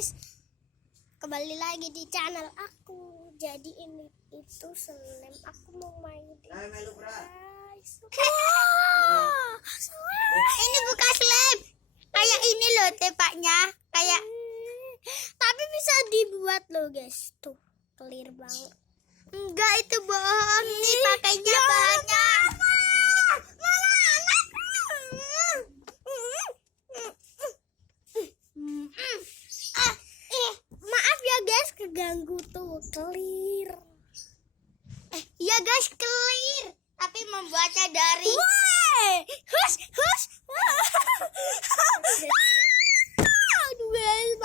guys, kembali lagi di channel aku. Jadi ini itu slime, aku mau main guys. Ini bukan slime, kayak ini loh tepaknya, kayak Tapi bisa dibuat loh guys. Tuh, clear banget. enggak, itu bohong. Nih pakainya banyak. Maaf ya guys, keganggu tuh, clear. Ya guys, clear, tapi membuatnya dari Hush. Aduh guys.